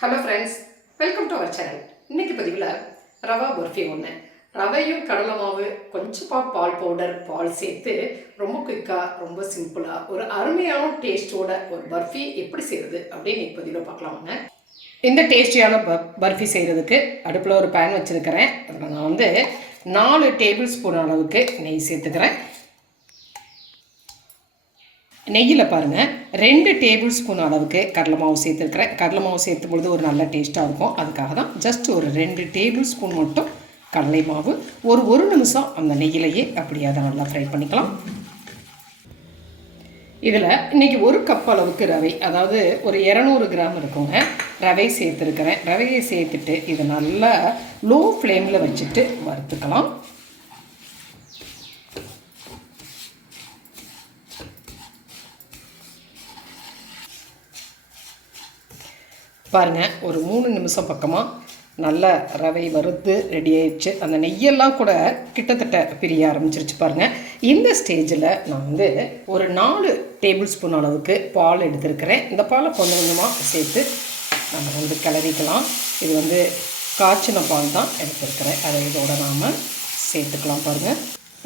Hello friends welcome to our channel இன்னைக்கு பதிவில் ரவா பர்ஃபி ஒன்று ரவையும் கடலை மாவு கொஞ்சமாக பால் பவுடர் பால் சேர்த்து ரொம்ப குயிக்காக ரொம்ப சிம்பிளாக ஒரு அருமையான டேஸ்ட்டோட ஒரு பர்ஃபி எப்படி செய்கிறது அப்படின்னு இன்னைக்கு பதிவில் பார்க்கலாம் இந்த டேஸ்டியான ப பர்ஃபி செய்கிறதுக்கு அடுப்பில் ஒரு பேன் வச்சுருக்கிறேன். அதில் நான் வந்து நாலு டேபிள் ஸ்பூன் அளவுக்கு நெய் சேர்த்துக்கிறேன். நெய்யில் பாருங்கள் ரெண்டு டேபிள் ஸ்பூன் அளவுக்கு கடலை மாவு சேர்த்துருக்குறேன். கடலை மாவு சேர்த்தும் பொழுது ஒரு நல்ல டேஸ்ட்டாக இருக்கும். அதுக்காக தான் ஜஸ்ட் ஒரு ரெண்டு டேபிள் ஸ்பூன் மட்டும் கடலை மாவு. ஒரு ஒரு நிமிஷம் அந்த நெய்யிலையே அப்படியே அதை நல்லா ஃப்ரை பண்ணிக்கலாம். இதில் இன்றைக்கி ஒரு கப் அளவுக்கு ரவை அதாவது ஒரு இரநூறு கிராம் இருக்குங்க. ரவை சேர்த்துருக்கிறேன். ரவையை சேர்த்துட்டு இதை நல்லா லோ ஃப்ளேமில் வச்சுட்டு வறுத்துக்கலாம். பாருங்கள் ஒரு மூணு நிமிஷம் பக்கமாக நல்ல ரவை வறுத்து ரெடி ஆயிடுச்சு. அந்த நெய்யெல்லாம் கூட கிட்டத்தட்ட பிரிய ஆரம்பிச்சிருச்சு பாருங்கள் இந்த ஸ்டேஜில் நான் வந்து ஒரு நாலு டேபிள் ஸ்பூன் அளவுக்கு பால் எடுத்திருக்கிறேன். இந்த பாலை கொஞ்சம் கொஞ்சமாக சேர்த்து நம்ம வந்து கிளறிக்கலாம். இது வந்து காய்ச்சின பால் தான் எடுத்திருக்கிறேன். அதை இதோட நாம் சேர்த்துக்கலாம் பாருங்கள்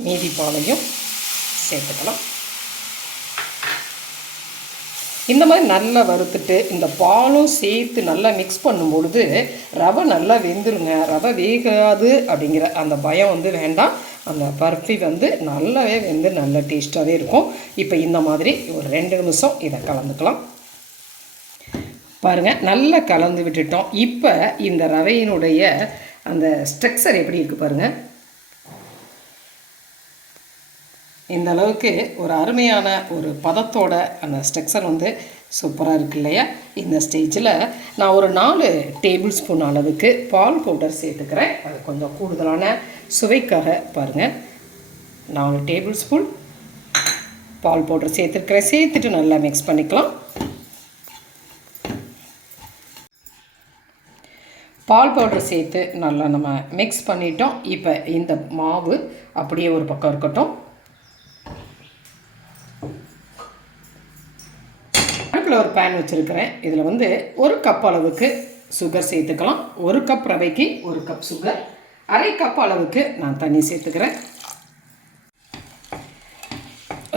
மீதி பாலையும் சேர்த்துக்கலாம். இந்த மாதிரி நல்லா வறுத்துட்டு இந்த பாலும் சேர்த்து நல்லா மிக்ஸ் பண்ணும்பொழுது ரவை நல்லா வெந்துருங்க. ரவை வேகாது அப்படிங்கிற அந்த பயம் வந்து வேண்டாம். அந்த பர்ஃபி வந்து நல்லாவே வெந்து நல்ல டேஸ்ட்டாகவே இருக்கும். இப்போ இந்த மாதிரி ஒரு ரெண்டு நிமிஷம் இதை கலந்துக்கலாம். பாருங்கள் நல்லா கலந்து விட்டுட்டோம். இப்போ இந்த ரவையினுடைய அந்த ஸ்ட்ரக்சர் எப்படி இருக்குது பாருங்கள் இந்த அளவுக்கு ஒரு அருமையான ஒரு பதத்தோட அந்த ஸ்ட்ரக்சர் வந்து சூப்பராக இருக்கு இல்லையா? இந்த ஸ்டேஜில் நான் ஒரு நாலு டேபிள் ஸ்பூன் அளவுக்கு பால் பவுடர் சேர்த்துக்கிறேன். அது கொஞ்சம் கூடுதலான சுவைக்காக பாருங்கள் நாலு டேபிள் ஸ்பூன் பால் பவுடர் சேர்த்துருக்கிறேன். சேர்த்துட்டு நல்லா மிக்ஸ் பண்ணிக்கலாம். பால் பவுடர் சேர்த்து நல்லா நம்ம மிக்ஸ் பண்ணிட்டோம். இப்போ இந்த மாவு அப்படியே ஒரு பக்கம் இருக்கட்டும் அடுப்பில் ஒரு பேன் வச்சுருக்கிறேன். இதில் வந்து ஒரு கப் அளவுக்கு சுகர் சேர்த்துக்கலாம். ஒரு கப் ரவைக்கு ஒரு கப் சுகர் அரை கப் அளவுக்கு நான் தண்ணி சேர்த்துக்கிறேன்.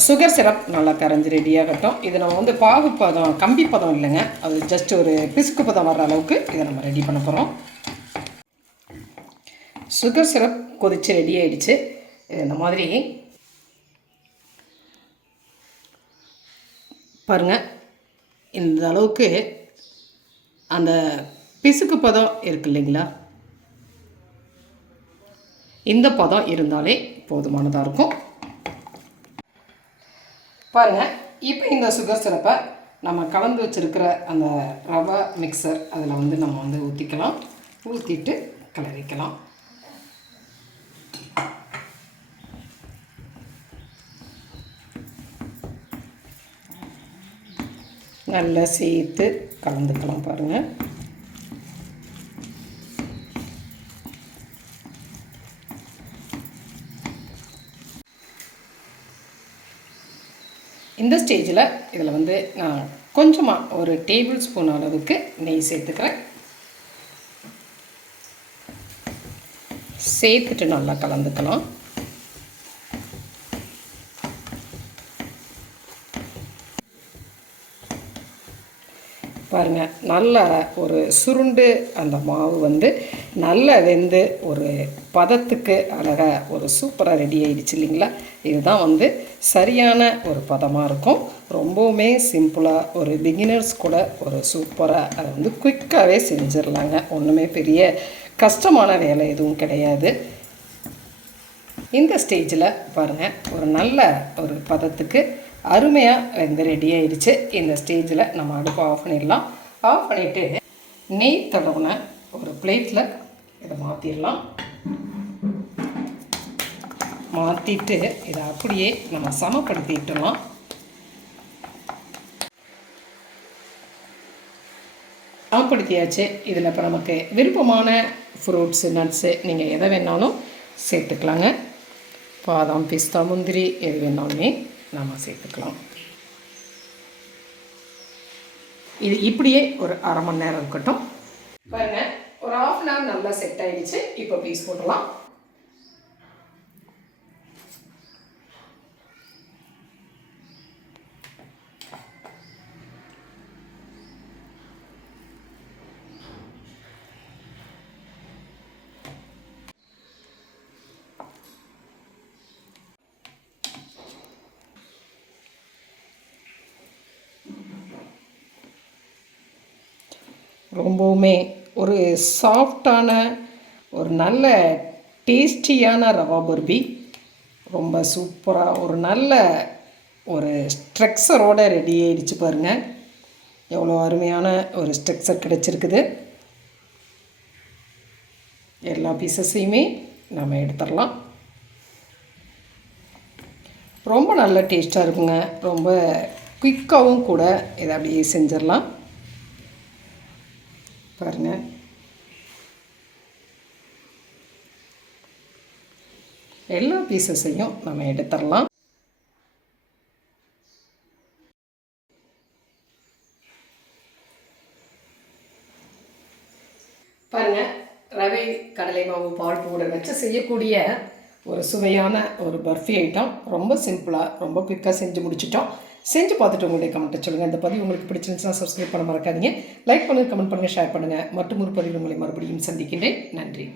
சுகர் சிரப் நல்லா கரைஞ்சி ரெடியாகட்டும் இது நம்ம வந்து பாகு பதம் கம்பி பதம் இல்லைங்க. அது ஜஸ்ட் ஒரு பிசுக்கு பதம் வர்ற அளவுக்கு இதை நம்ம ரெடி பண்ண போகிறோம் சுகர் சிரப் கொதித்து ரெடி ஆகிடுச்சு இந்த மாதிரி பாருங்கள் இந்த அளவுக்கு அந்த பிசுக்கு பதம் இருக்கு இல்லைங்களா? இந்த பதம் இருந்தாலே போதுமானதாக இருக்கும். பாருங்கள் இப்போ இந்த சுகர் சிரப்பை நம்ம கலந்து வச்சுருக்கிற அந்த ரவா மிக்சர் அதில் வந்து நம்ம வந்து ஊற்றிக்கலாம் ஊற்றிட்டு கிளறிக்கலாம். நல்லா சேர்த்து கலந்துக்கலாம் பாருங்கள் இந்த ஸ்டேஜில் இதில் வந்து நான் கொஞ்சமாக ஒரு டேபிள் ஸ்பூன் அளவுக்கு நெய் சேர்த்துக்கிறேன். சேர்த்துட்டு நல்லா கலந்துக்கலாம். பாருங்கள் நல்ல ஒரு சுருண்டு அந்த மாவு வந்து நல்லா வெந்து ஒரு பதத்துக்கு அழகாக ஒரு சூப்பராக ரெடி ஆகிடுச்சு இல்லைங்களா? இதுதான் வந்து சரியான ஒரு பதமாக இருக்கும். ரொம்பவுமே சிம்பிளாக ஒரு பிகினர்ஸ் கூட ஒரு சூப்பராக அதை வந்து குயிக்காகவே செஞ்சிடலாங்க. ஒன்றுமே பெரிய கஷ்டமான வேலை எதுவும் கிடையாது. இந்த ஸ்டேஜில் பாருங்கள் ஒரு நல்ல ஒரு பதத்துக்கு அருமையாக வெந்து ரெடி ஆயிடுச்சு. இந்த ஸ்டேஜில் நம்ம அடுப்பை ஆஃப் பண்ணிடலாம். ஆஃப் பண்ணிவிட்டு நெய் தடவுன ஒரு பிளேட்டில் இதை மாற்றிடலாம் மாற்றிட்டு இதை அப்படியே நம்ம சமப்படுத்திட்டலாம். சமப்படுத்தியாச்சு. இதில் இப்போ நமக்கு விருப்பமான ஃப்ரூட்ஸு நட்ஸு நீங்கள் எதை வேணாலும் சேர்த்துக்கலாங்க. பாதாம் பிஸ்தா முந்திரி எது வேணாலுமே. நாம் சேர்த்துக்கலாம். இது இப்படியே ஒரு அரை மணி நேரம் இருக்கட்டும். பாருங்க ஒரு ஆஃப் அன் ஹவர் நல்லா செட் ஆயிடுச்சு. இப்போ பீஸ் போடலாம் ரொம்பவுமே ஒரு சாஃப்டான ஒரு நல்ல டேஸ்டியான ரவா பர்பி. ரொம்ப சூப்பராக ஒரு நல்ல ஒரு ஸ்ட்ரக்சரோடு ரெடி ஆகிடுச்சு பாருங்கள் எவ்வளோ அருமையான ஒரு ஸ்ட்ரக்சர் கிடச்சிருக்குது. எல்லா பீசஸையுமே நம்ம எடுத்துடலாம். ரொம்ப நல்ல டேஸ்ட்டாக இருக்குங்க. ரொம்ப குயிக்காகவும் கூட இதை அப்படியே செஞ்சிடலாம். பாருங்க எல்லா பீசஸையும் நம்ம எடுத்துடலாம் பாருங்க ரவை கடலை மாவு பால் பவுடர் வச்சு செய்யக்கூடிய ஒரு சுவையான ஒரு பர்ஃபி ஐட்டம் ரொம்ப சிம்பிளாக ரொம்ப குயிக்காக செஞ்சு முடிச்சிட்டோம் செஞ்சு பார்த்துட்டு உங்களுடைய கமெண்ட்டை சொல்லுங்கள் இந்த பதிவு உங்களுக்கு பிடிச்சிருந்துச்சுன்னா சப்ஸ்கிரைப் பண்ண மறக்காதீங்க. லைக் பண்ணுங்கள் கமெண்ட் பண்ணுங்கள் ஷேர் பண்ணுங்கள் மற்றும் ஒரு பதிவு உங்களை மறுபடியும் சந்திக்கின்றேன். நன்றி.